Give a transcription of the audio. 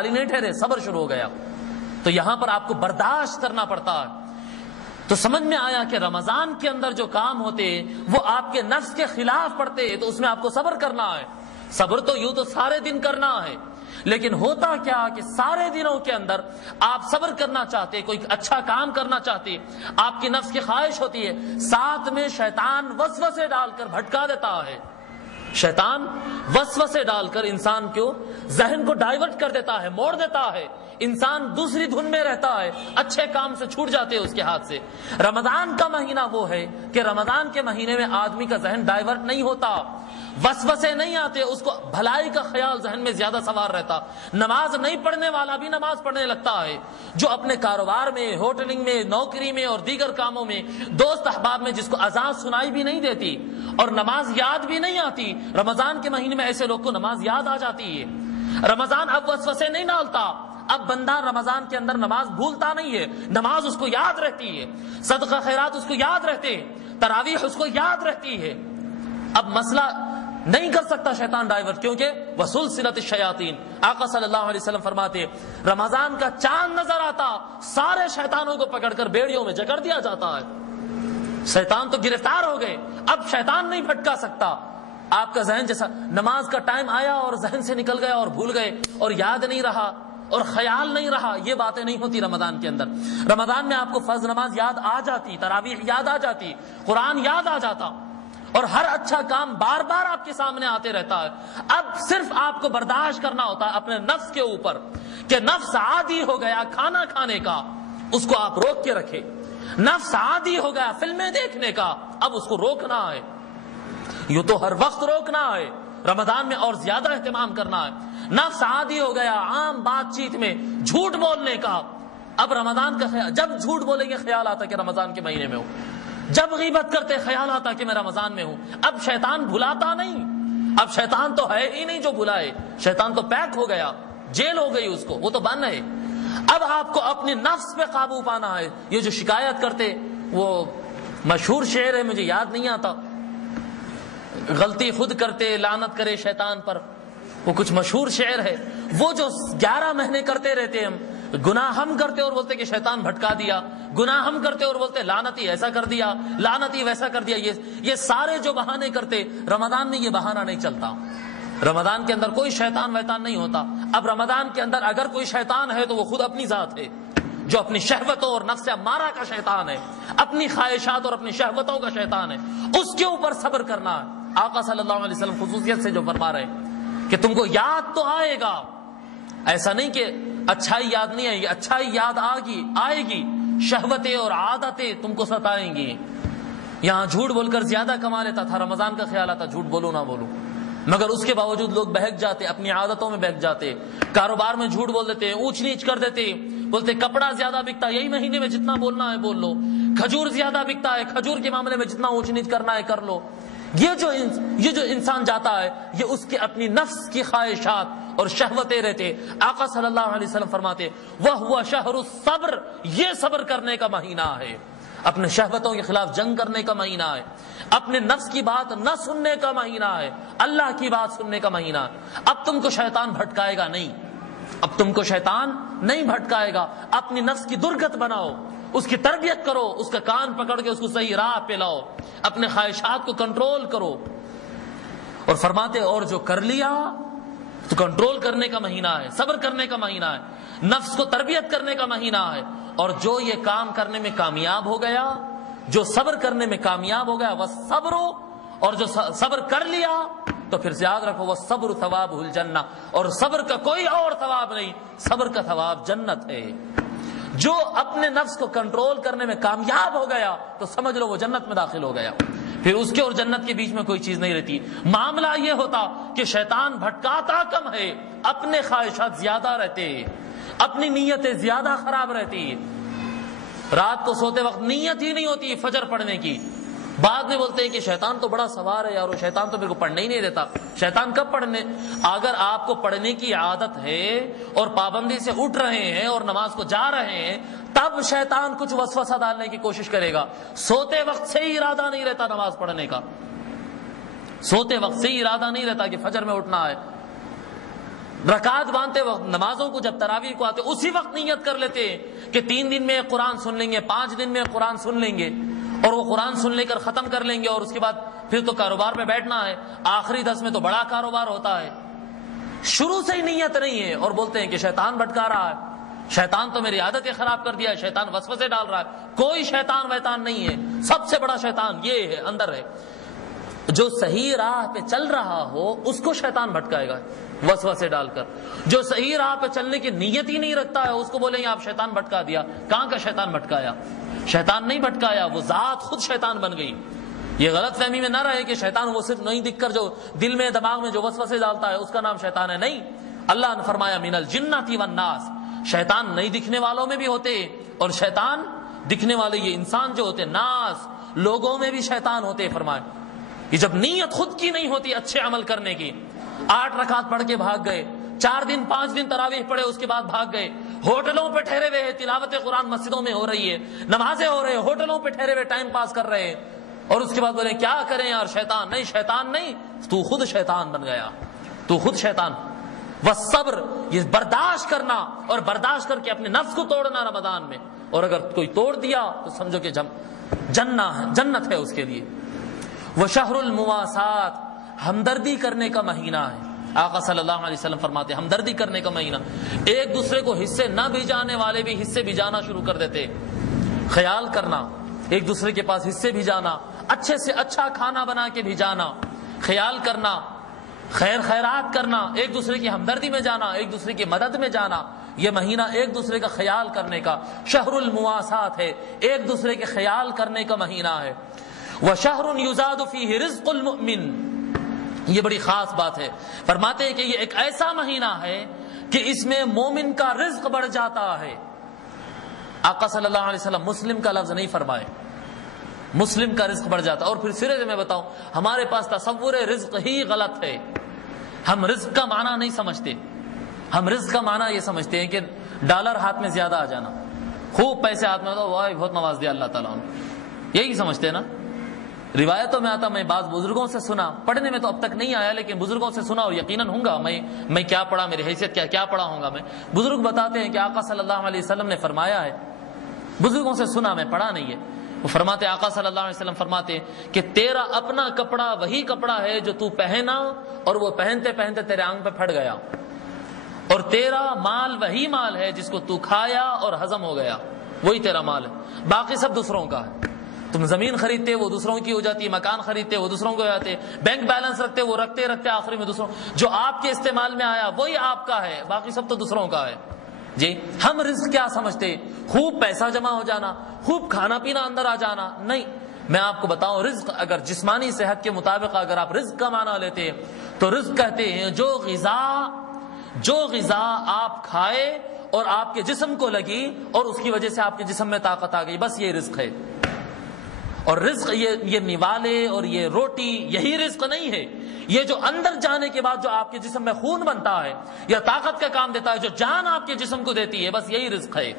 نہیں ٹھہرے، صبر شروع ہو گیا۔ تو یہاں پر آپ کو برداشت کرنا پڑتا ہے۔ تو سمجھ میں آیا کہ رمضان کے اندر جو کام ہوتے وہ آپ کے نفس کے خلاف پڑتے، تو اس میں آپ کو صبر کرنا ہے۔ صبر تو یوں تو سارے دن کرنا ہے، لیکن ہوتا کیا کہ سارے دنوں کے اندر آپ صبر کرنا چاہتے، کوئی اچھا کام کرنا چاہتے، آپ کی نفس کی خواہش ہوتی ہے، ساتھ میں شیطان وسوسے ڈال کر بھٹکا دیتا ہے۔ شیطان وسوسے ڈال کر انسان کو ذہن کو ڈائیورٹ کر دیتا ہے، موڑ دیتا ہے، انسان دوسری دھن میں رہتا ہے، اچھے کام سے چھوٹ جاتے ہیں اس کے ہاتھ سے۔ رمضان کا مہینہ وہ ہے کہ رمضان کے مہینے میں آدمی کا ذہن ڈائیورٹ نہیں ہوتا، وسوسے نہیں آتے، اس کو بھلائی کا خیال ذہن میں زیادہ سوار رہتا۔ نماز نہیں پڑھنے والا بھی نماز پڑھنے لگتا ہے، جو اپنے کاروبار میں، ہوٹلنگ میں، نوکری میں اور دیگر کاموں میں، دوست احباب میں جس کو اذان سنائی بھی نہیں دیتی اور نماز یاد بھی نہیں آتی، رمضان کے مہینے میں ایسے لوگ کو نماز یاد آ جاتی ہے۔ رمضان اب وسوسے نہیں ڈالتا، اب بندہ رمضان کے اندر نماز بھولتا نہیں ہے، نماز اس کو یاد رہتی ہے، صدقہ خیرات اس کو یاد رہتے ہیں، تراویح اس کو یاد رہتی ہے۔ اب مسئلہ نہیں کر سکتا شیطان ڈائیورٹ، کیونکہ وسلسلۃ الشیاطین، آقا صلی اللہ علیہ وسلم فرماتے رمضان کا چاند نظر آتا، سارے شیطانوں کو پکڑ کر بیڑیوں میں جکڑ دیا جاتا ہے۔ شیطان تو گرفتار ہو گئے، اب شیطان نہیں بھٹکا سکتا۔ آپ کا ذہن جیسا نماز کا ٹائم آیا اور ذہن سے نکل گیا اور بھول گئے اور یاد نہیں رہا اور خیال نہیں رہا، یہ باتیں نہیں ہوتی رمضان کے اندر۔ رمضان میں آپ کو فرض نماز یاد آ جاتی، تراویح یاد آ جاتی، قرآن یاد آ جاتا، اور ہر اچھا کام بار بار آپ کے سامنے آتے رہتا ہے۔ اب صرف آپ کو برداشت کرنا ہوتا ہے اپنے نفس کے اوپر کہ نفس عادی ہو گیا کھانا کھانے کا، اس کو آپ روک کے رکھے۔ نفس عادی ہو گیا فلمیں دیکھنے کا، اب اس کو روکنا ہے۔ یوں تو ہر وقت روکنا ہے، رمضان میں اور زیادہ اہتمام کرنا ہے۔ نفس عادی ہو گیا عام بات چیت میں جھوٹ بولنے کا، اب رمضان کا خیال، جب جھوٹ بولیں گے خیال آتا کہ رمضان کے مہینے میں ہوں، جب غیبت کرتے خیال آتا کہ میں رمضان میں ہوں۔ اب شیطان بھلاتا نہیں، اب شیطان تو ہے ہی نہیں جو بھلائے، شیطان تو پیک ہو گیا، جیل ہو گئی اس کو، وہ تو بند ہے۔ اب آپ کو اپنے نفس پہ قابو پانا ہے۔ یہ جو شکایت کرتے، وہ مشہور شعر ہے، مجھے یاد نہیں آتا، غلطی خود کرتے لعنت کرے شیطان پر، وہ کچھ مشہور شعر ہے۔ وہ جو 11 مہینے کرتے رہتے ہم، گناہ ہم کرتے اور بولتے کہ شیطان بھٹکا دیا، گناہ ہم کرتے اور بولتے لعنتی ایسا کر دیا، لعنتی ویسا کر دیا، یہ سارے جو بہانے کرتے، رمضان میں یہ بہانہ نہیں چلتا۔ رمضان کے اندر کوئی شیطان ویطان نہیں ہوتا۔ اب رمضان کے اندر اگر کوئی شیطان ہے تو وہ خود اپنی ذات ہے، جو اپنی شہوتوں اور نفس امارہ کا شیطان ہے، اپنی خواہشات اور اپنی شہوتوں کا شیطان ہے، اس کے اوپر صبر کرنا ہے۔ آقا صلی اللہ علیہ وسلم خصوصیت سے جو فرما رہے ہیں کہ تم کو یاد تو آئے گا، ایسا نہیں کہ اچھائی یاد نہیں آئے گی، اچھائی یاد آئے گی، شہوتیں اور عادتیں تم کو ستائیں گی۔ یہاں جھوٹ بول کر زیادہ کما لیتا تھا، رمضان کا خیال آتا جھوٹ بولوں نہ بولوں، مگر اس کے باوجود لوگ بہک جاتے، اپنی عادتوں میں بہک جاتے، کاروبار میں جھوٹ بول دیتے، اونچ نیچ کر دیتے، بولتے کپڑا زیادہ بکتا، یہی مہینے میں جتنا بولنا ہے بول لو، کھجور زیادہ بکتا ہے، کھجور کے معاملے میں جتنا اونچ نیچ کرنا ہے کر لو۔ یہ جو انسان جاتا ہے، یہ اس کے اپنی نفس کی خواہشات اور شہوتیں رہتے۔ آقا صلی اللہ علیہ وسلم فرماتے وَهُوَ شَهْرُ الصَّبْرِ، یہ صبر کرنے کا مہینہ ہے، اپنے شہوتوں کے خلاف جنگ کرنے کا مہینہ ہے، اپنے نفس کی بات نہ سننے کا مہینہ ہے، اللہ کی بات سننے کا مہینہ ہے۔ اب تم کو شیطان بھٹکائے گا نہیں، اب تم کو شیطان نہیں بھٹکائے گا۔ اپنی نفس کی درگت بناؤ، اس کی تربیت کرو، اس کا کان پکڑ کے اس کو صحیح راہ پہ لاؤ، اپنے خواہشات کو کنٹرول کرو۔ اور فرماتے اور جو کر لیا تو کنٹرول کرنے کا مہینہ ہے، صبر کرنے کا مہینہ ہے، نفس کو تربیت کرنے کا مہینہ ہے۔ اور جو یہ کام کرنے میں کامیاب ہو گیا، جو صبر کرنے میں کامیاب ہو گیا، وہ صبر، اور جو صبر کر لیا تو پھر سے یاد رکھو وہ صبر ثوابہ الجنہ، اور صبر کا کوئی اور ثواب نہیں، صبر کا ثواب جنت ہے۔ جو اپنے نفس کو کنٹرول کرنے میں کامیاب ہو گیا تو سمجھ لو وہ جنت میں داخل ہو گیا، پھر اس کے اور جنت کے بیچ میں کوئی چیز نہیں رہتی۔ معاملہ یہ ہوتا کہ شیطان بھٹکاتا کم ہے، اپنے خواہشات زیادہ رہتے، اپنی نیتیں زیادہ خراب رہتی، رات کو سوتے وقت نیت ہی نہیں ہوتی فجر پڑھنے کی۔ بعد میں بولتے ہیں کہ شیطان تو بڑا سوار ہے یار، شیطان تو میرے کو پڑھنے ہی نہیں دیتا۔ شیطان کب پڑھنے؟ اگر آپ کو پڑھنے کی عادت ہے اور پابندی سے اٹھ رہے ہیں اور نماز کو جا رہے ہیں، تب شیطان کچھ وسوسہ ڈالنے کی کوشش کرے گا۔ سوتے وقت سے ہی ارادہ نہیں رہتا نماز پڑھنے کا، سوتے وقت سے ہی ارادہ نہیں رہتا کہ فجر میں اٹھنا ہے، رکعت باندھتے وقت نمازوں کو جب تراویح کو آتے اسی وقت نیت کر لیتے کہ 3 دن میں قرآن سن لیں گے، 5 دن میں قرآن سن لیں گے، اور وہ قرآن سن لے کر ختم کر لیں گے، اور اس کے بعد پھر تو کاروبار پہ بیٹھنا ہے، آخری 10 میں تو بڑا کاروبار ہوتا ہے۔ شروع سے ہی نیت نہیں ہے، اور بولتے ہیں کہ شیطان بھٹکا رہا ہے، شیطان تو میری عادتیں خراب کر دیا ہے، شیطان وسوسے ڈال رہا ہے۔ کوئی شیطان ویطان نہیں ہے، سب سے بڑا شیطان یہ ہے، اندر ہے۔ جو صحیح راہ پہ چل رہا ہو اس کو شیطان بھٹکائے گا وسوسے ڈال کر۔ جو صحیح راہ پہ چلنے کی نیت ہی نہیں رکھتا ہے اس کو بولیں گے آپ شیطان بھٹکا دیا۔ کہاں کا شیطان بھٹکایا؟ شیطان نہیں بھٹکایا، وہ ذات خود شیطان بن گئی۔ یہ غلط فہمی میں نہ رہے کہ شیطان وہ صرف نہیں دکھ کر جو دل میں دماغ میں جو وسوسے ڈالتا ہے اس کا نام شیطان ہے، نہیں۔ اللہ نے فرمایا من الجنۃ والناس، شیطان نہیں دکھنے والوں میں بھی ہوتے، اور شیطان دکھنے والے یہ انسان جو ہوتے ناس لوگوں میں بھی شیطان ہوتے۔ فرمایا یہ جب نیت خود کی نہیں ہوتی اچھے عمل کرنے کی، 8 رکعت پڑھ کے بھاگ گئے، 4 دن 5 دن تراویح پڑھے اس کے بعد بھاگ گئے، ہوٹلوں پہ ٹھہرے ہوئے ہیں، تلاوت قرآن مسجدوں میں ہو رہی ہے، نمازیں ہو رہے ہیں، ہوٹلوں پہ ٹھہرے ہوئے ٹائم پاس کر رہے ہیں، اور اس کے بعد بولے کیا کریں یار شیطان نہیں، شیطان نہیں، تو خود شیطان بن گیا، تو خود شیطان۔ والصبر، یہ برداشت کرنا، اور برداشت کر کے اپنے نفس کو توڑنا رمضان میں، اور اگر کوئی توڑ دیا تو سمجھو کہ جنت ہے اس کے لیے۔ وشہر المواسات، ہمدردی کرنے کا مہینہ ہے۔ آقا صلی اللہ علیہ وسلم فرماتے ہیں ہمدردی کرنے کا مہینہ، ایک دوسرے کو حصے نہ بھیجانے والے بھی حصے بھیجانا شروع کر دیتے، خیال کرنا، ایک دوسرے کے پاس حصے بھیجانا، اچھے سے اچھا کھانا بنا کے بھیجانا، خیال کرنا، خیرات کرنا، ایک دوسرے کی ہمدردی میں جانا، ایک دوسرے کی مدد میں جانا، یہ مہینہ ایک دوسرے کا خیال کرنے کا شہر المواسات ہے، ایک دوسرے کے خیال کرنے کا مہینہ ہے۔ وَشَهْرٌ يُزَادُ فِيهِ رِزْقُ الْمُؤْمِنِ، یہ بڑی خاص بات ہے۔ فرماتے ہیں کہ یہ ایک ایسا مہینہ ہے کہ اس میں مومن کا رزق بڑھ جاتا ہے۔ آقا صلی اللہ علیہ وسلم مسلم کا لفظ نہیں فرمائے، مسلم کا رزق بڑھ جاتا ہے۔ اور پھر سرے سے میں بتاؤں، ہمارے پاس تصور رزق ہی غلط ہے، ہم رزق کا معنی نہیں سمجھتے، ہم رزق کا معنی یہ سمجھتے ہیں کہ ڈالر ہاتھ میں زیادہ آ جانا، خوب پیسے ہاتھ میں تو واہ بہت نواز دیا اللہ تعالیٰ نے، یہی سمجھتے ہیں نا۔ روایتوں میں آتا، میں بعض بزرگوں سے سنا، پڑھنے میں تو اب تک نہیں آیا لیکن بزرگوں سے سنا، اور یقیناً ہوں گا میں کیا پڑھا، میری حیثیت کیا پڑھا ہوں گا میں۔ بزرگ بتاتے ہیں کہ آقا صلی اللہ علیہ وسلم نے فرمایا ہے، بزرگوں سے سنا، میں پڑھا نہیں ہے، وہ فرماتے آقا صلی اللہ علیہ وسلم فرماتے کہ تیرا اپنا کپڑا وہی کپڑا ہے جو تو پہنا اور وہ پہنتے پہنتے تیرے آنگ پہ پھٹ گیا، اور تیرا مال وہی مال ہے جس کو تو کھایا اور ہضم ہو گیا، وہی تیرا مال ہے، باقی سب دوسروں کا ہے۔ تم زمین خریدتے وہ دوسروں کی ہو جاتی ہے، مکان خریدتے وہ دوسروں کو ہو جاتے، بینک بیلنس رکھتے وہ رکھتے آخری میں دوسروں، جو آپ کے استعمال میں آیا وہی آپ کا ہے، باقی سب تو دوسروں کا ہے۔ جی ہم رزق کیا سمجھتے؟ خوب پیسہ جمع ہو جانا، خوب کھانا پینا اندر آ جانا، نہیں۔ میں آپ کو بتاؤں، رزق اگر جسمانی صحت کے مطابق اگر آپ رزق کا معنی لیتے تو رزق کہتے ہیں جو غذا آپ کھائے اور آپ کے جسم کو لگی اور اس کی وجہ سے آپ کے جسم میں طاقت آ گئی، بس یہ رزق ہے۔ اور رزق یہ نوالے اور یہ روٹی یہی رزق نہیں ہے، یہ جو اندر جانے کے بعد جو آپ کے جسم میں خون بنتا ہے یا طاقت کا کام دیتا ہے، جو جان آپ کے جسم کو دیتی ہے، بس یہی رزق ہے۔